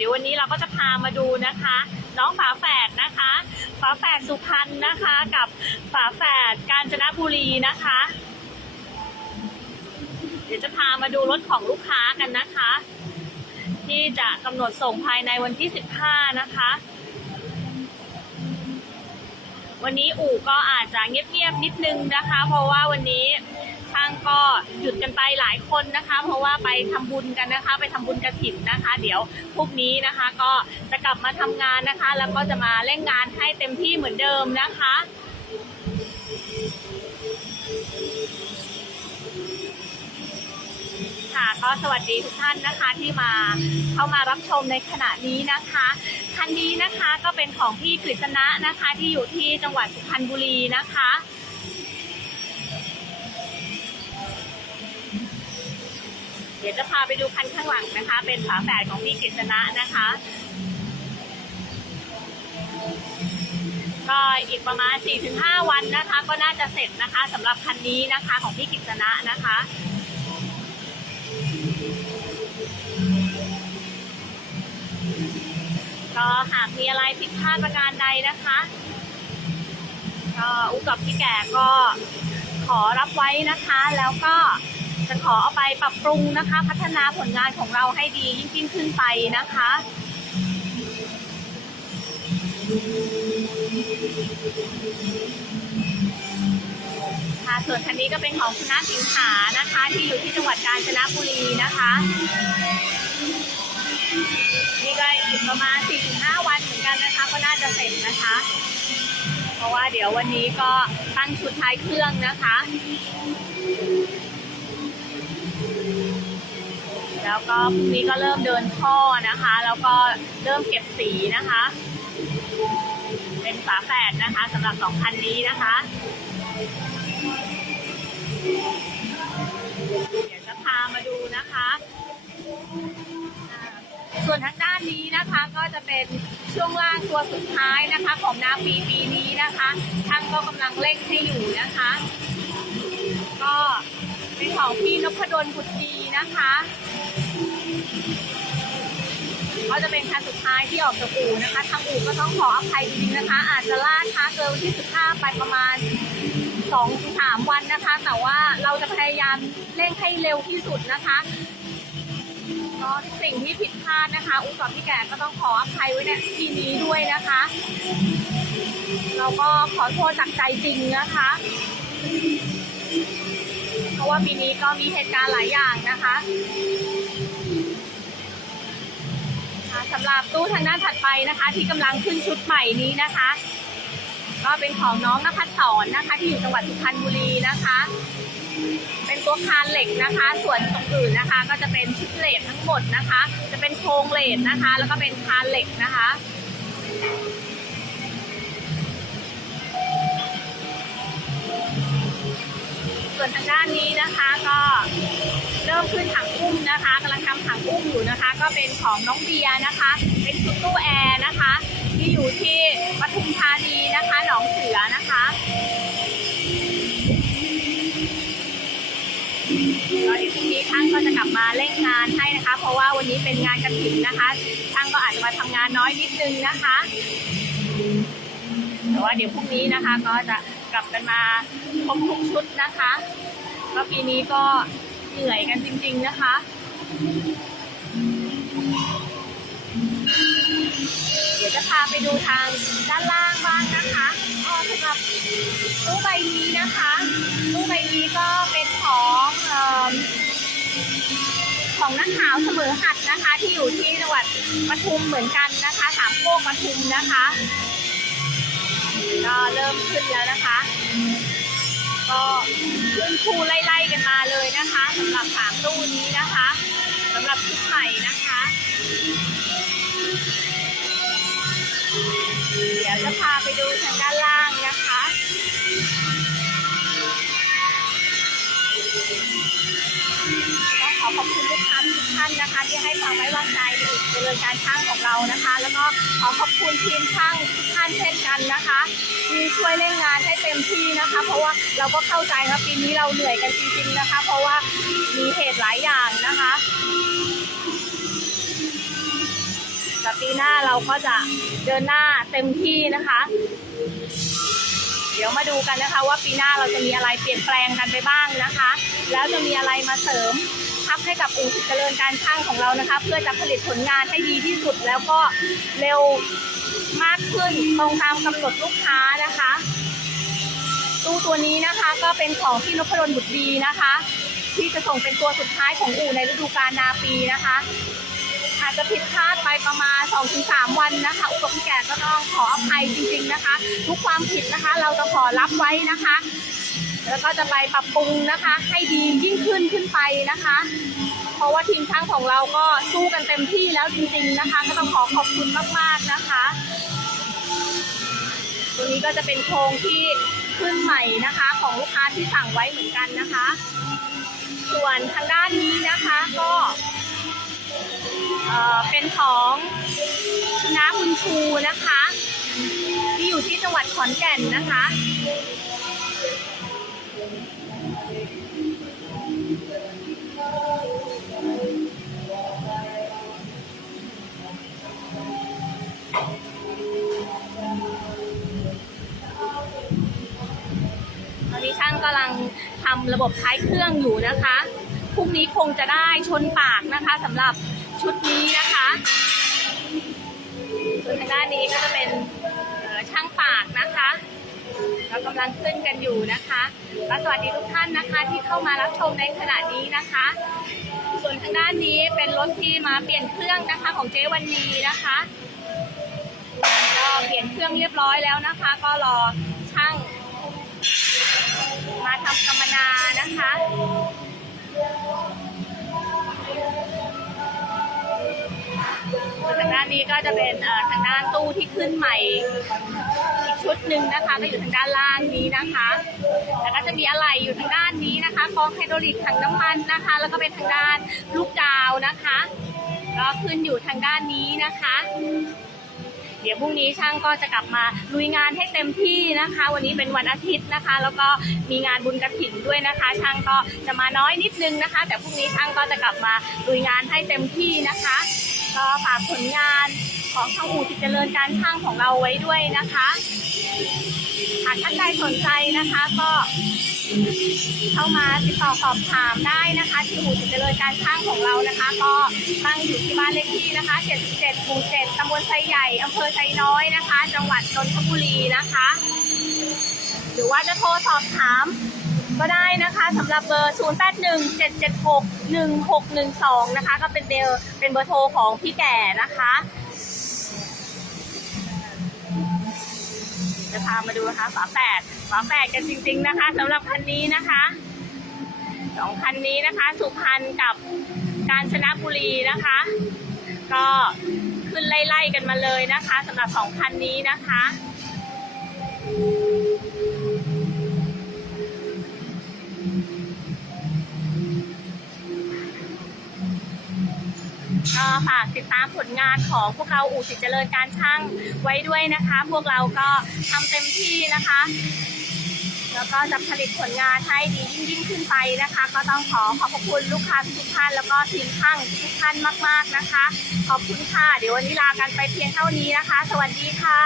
เดี๋ยววันนี้เราก็จะพามาดูนะคะ น้องฝาแฝดนะคะ ฝาแฝดสุพรรณนะคะ กับฝาแฝดกาญจนบุรีนะคะ เดี๋ยวจะพามาดูรถของลูกค้ากันนะคะ ที่จะกำหนดส่งภายในวันที่ 15 นะคะ วันนี้อู่ก็อาจจะเงียบๆนิดนึงนะคะ เพราะว่าวันนี้ ช่างก็หยุดกันไปหลายคนนะคะ เพราะว่าไปทำบุญกันนะคะ ไปทำบุญกระถิ่นนะคะ เดี๋ยวพรุ่งนี้นะคะก็จะกลับมาทำงานนะคะ แล้วก็จะมาเล่นงานให้เต็มที่เหมือนเดิมนะคะค่ะก็สวัสดีทุกท่านนะคะที่มาเข้ามารับชมในขณะนี้นะคะคันนี้นะคะก็เป็นของพี่กฤษณะนะคะที่อยู่ที่จังหวัดสุพรรณบุรีนะคะ เดี๋ยวจะพาไปดูคันข้างหลังนะคะ เป็นฝาแฝดของพี่กฤษณะนะคะ ก็อีกประมาณ 4-5 วันนะคะ ก็น่าจะเสร็จนะคะสำหรับคันนี้นะคะของพี่กฤษณะนะคะก็หากมีอะไรผิดพลาดประการใดนะคะก็อุกกับพี่แก่ก็ขอรับไว้นะคะ แล้วก็ จะขอเอาไปปรับปรุงนะคะ พัฒนาผลงานของเราให้ดียิ่งยิ่งขึ้นไปนะคะค่ะส่วนคันนี้ก็เป็นของคุณน้าสิงหานะคะ ที่อยู่ที่จังหวัดกาญจนบุรีนะคะนี่ก็อีกประมาณ4-5วันเหมือนกันนะคะ ก็น่าจะเสร็จนะคะ เพราะว่าเดี๋ยววันนี้ก็ตั้งชุดท้ายเครื่องนะคะ แล้วก็พรุ่งนี้ก็เริ่มเดินท่อนะคะ แล้วก็เริ่มเก็บสีนะคะ เป็นฝาแฝดนะคะสำหรับสองคันนี้นะคะเดี๋ยวจะพามาดูนะคะ ส่วนทางด้านนี้นะคะก็จะเป็นช่วงล่างตัวสุดท้ายนะคะ ของนาปีปีนี้นะคะช่างก็กำลังเร่งให้อยู่นะคะ ก็ เป็นของพี่นพดลบุตรดีนะคะก็จะเป็นคันสุดท้ายที่ออกจากอู่นะคะ ทางอู่ก็ต้องขออภัยจริงๆนะคะ อาจจะล่าช้าเกินวันที่ 15 ไปประมาณ2-3วันนะคะ แต่ว่าเราจะพยายามเร่งให้เร็วที่สุดนะคะก็สิ่งที่ผิดพลาดนะคะอู่กับพี่แก่ก็ต้องขออภัยไว้ในที่นี้ด้วยนะคะเราก็ขอโทษจากใจจริงนะคะ ราะว่าปีนี้ก็มีเหตุการณ์หลายอย่างนะคะสำหรับตู้ทางด้านถัดไปนะคะ ที่กำลังขึ้นชุดใหม่นี้นะคะ ก็เป็นของน้องนภัสสรนนะคะ ที่อยู่จังหวัดสุพรรณบุรีนะคะ เป็นตัวคานเหล็กนะคะ ส่วนตรงอื่นนะคะ ก็จะเป็นชุดเลดทั้งหมดนะคะ จะเป็นโครงเลดนะคะ แล้วก็เป็นคานเหล็กนะคะ ส่วนทางด้านนี้นะคะก็เริ่มขึ้นถังอุ้มนะคะกำลังทำถังอุ้มอยู่นะคะ ก็เป็นของน้องเบียนะคะ เป็นชุดตู้แอร์นะคะ ที่อยู่ที่ปทุมธานีนะคะ หนองเสือนะคะก็เดี๋ยวพรุ่งนี้ช่างก็จะกลับมาเร่งงานให้นะคะ เพราะว่าวันนี้เป็นงานกระถิ่นนะคะช่างก็อาจจะมาทำงานน้อยนิดนึงนะคะ แต่ว่าเดี๋ยวพรุ่งนี้นะคะก็จะ กลับกันมาครบทุกชุดนะคะก็ปีนี้ก็เหนื่อยกันจริง ๆนะคะเดี๋ยวจะพาไปดูทางด้านล่างบ้างนะคะอ๋อสำหรับตู้ใบนี้นะคะตู้ใบนี้ก็เป็นของอของนักข่าวเสมอหัดนะคะ ที่อยู่ที่จังหวัดปทุมเหมือนกันนะคะสามโคกปทุมนะคะ ก็เริ่มขึ้นแล้วนะคะ ก็ขึ้นคู่ไล่ๆกันมาเลยนะคะสำหรับสามตู้นี้นะคะสำหรับชุดใหม่นะคะ เดี๋ยวจะพาไปดูทางด้านล่างนะคะก็ขอขอบคุณลูกค้าทุกท่านนะคะ ที่ให้ความไว้วางใจ ในเจริญการช่างของเรานะคะ แล้วก็ขอขอบคุณทีมช่างทุกท่านเช่นกันนะคะที่ช่วยเร่งงานให้เต็มที่นะคะ เพราะว่าเราก็เข้าใจว่าปีนี้เราเหนื่อยกันจริงๆนะคะ เพราะว่ามีเหตุหลายอย่างนะคะแต่ปีหน้าเราก็จะเดินหน้าเต็มที่นะคะ เดี๋ยวมาดูกันนะคะ ว่าปีหน้าเราจะมีอะไรเปลี่ยนแปลงกันไปบ้างนะคะ แล้วจะมีอะไรมาเสริม ทับให้กับอู่เจริญการช่างของเรานะคะ เพื่อจะผลิตผลงานให้ดีที่สุดแล้วก็เร็วมากขึ้นตรงตามกำหนดลูกค้านะคะตู้ตัวนี้นะคะก็เป็นของพี่นพดลบุตรดีนะคะ ที่จะส่งเป็นตัวสุดท้ายของอู่ในฤดูกาลนาปีนะคะ อาจจะผิดพลาดไปประมาณ 2-3 วันนะคะอุปกรณ์แก่ก็ต้องขออภัยจริง ๆนะคะ ทุกความผิดนะคะ เราจะขอรับไว้นะคะ แล้วก็จะไปปรับปรุงนะคะ ให้ดียิ่งขึ้นขึ้นไปนะคะ เพราะว่าทีมช่างของเราก็สู้กันเต็มที่แล้วจริง ๆนะคะ ก็ต้องขอขอบคุณมากๆนะคะ ตัวนี้ก็จะเป็นโครงที่ขึ้นใหม่นะคะ ของลูกค้าที่สั่งไว้เหมือนกันนะคะ ส่วนทางด้านนี้นะคะก็เอ่อเป็นของคณะบุญชูนะคะ ที่อยู่ที่จังหวัดขอนแก่นนะคะ ตอนนี้ช่างกำลังทำระบบท้ายเครื่องอยู่นะคะพรุ่งนี้คงจะได้ชนปากนะคะสำหรับชุดนี้นะคะส่วนทางด้านนี้ก็จะเป็นช่างปากนะคะ เรากำลังขึ้นกันอยู่นะคะและสวัสดีทุกท่านนะคะที่เข้ามารับชมในขณะนี้นะคะ ส่วนทางด้านนี้เป็นรถที่มาเปลี่ยนเครื่องนะคะของเจวันนีนะคะก็เปลี่ยนเครื่องเรียบร้อยแล้วนะคะ ก็รอช่างมาทำกรรมนานะคะส่วนทางด้านนี้ก็จะเป็นเอ่อทางด้านตู้ที่ขึ้นใหม่ ชุดหนึ่งนะคะ ก็อยู่ทางด้านล่างนี้นะคะ แล้วก็จะมีอะไรอยู่ทางด้านนี้นะคะกองไฮดรอลิกถังน้ำมันนะคะ แล้วก็เป็นทางด้านลูกดาวนะคะก็ขึ้นอยู่ทางด้านนี้นะคะ เดี๋ยวพรุ่งนี้ช่างก็จะกลับมาลุยงานให้เต็มที่นะคะ วันนี้เป็นวันอาทิตย์นะคะ แล้วก็มีงานบุญกระถินด้วยนะคะ ช่างก็จะมาน้อยนิดนึงนะคะ แต่พรุ่งนี้ช่างก็จะกลับมาลุยงานให้เต็มที่นะคะ ก็ฝากผลงานของทางอู่จิตเจริญการช่างของเราไว้ด้วยนะคะหากท่านใดสนใจนะคะก็เข้ามาติดต่อสอบถามได้นะคะ ที่อู่จิตเจริญการช่างของเรานะคะ ก็ตั้งอยู่ที่บ้านเลขที่นะคะ 77หมู่7ตำบลไซใหญ่อำเภอไซน้อยนะคะ จังหวัดนนทบุรีนะคะ หรือว่าจะโทรสอบถาม ก็ได้นะคะสำหรับเบอร์ 0817761612 นะคะ ก็เป็นเบอร์เป็นเบอร์โทรของพี่แก่นะคะจะพามาดูนะคะฝาแฝดฝาแฝดกันจริง ๆนะคะสำหรับคันนี้นะคะสองคันนี้นะคะ สุพรรณกับกาญจนบุรีนะคะ ก็ขึ้นไล่ๆกันมาเลยนะคะสำหรับสองคันนี้นะคะ ฝากติดตามผลงานของพวกเราอู่สิทธิเจริญการช่างไว้ด้วยนะคะ พวกเราก็ทำเต็มที่นะคะ แล้วก็จะผลิตผลงานให้ดียิ่งยิ่งขึ้นไปนะคะ ก็ต้องขอขอบคุณลูกค้าทุกท่านแล้วก็ทีมช่างทุกท่านมาก ๆนะคะ ขอบคุณค่ะ เดี๋ยววันนี้ลากันไปเพียงเท่านี้นะคะ สวัสดีค่ะ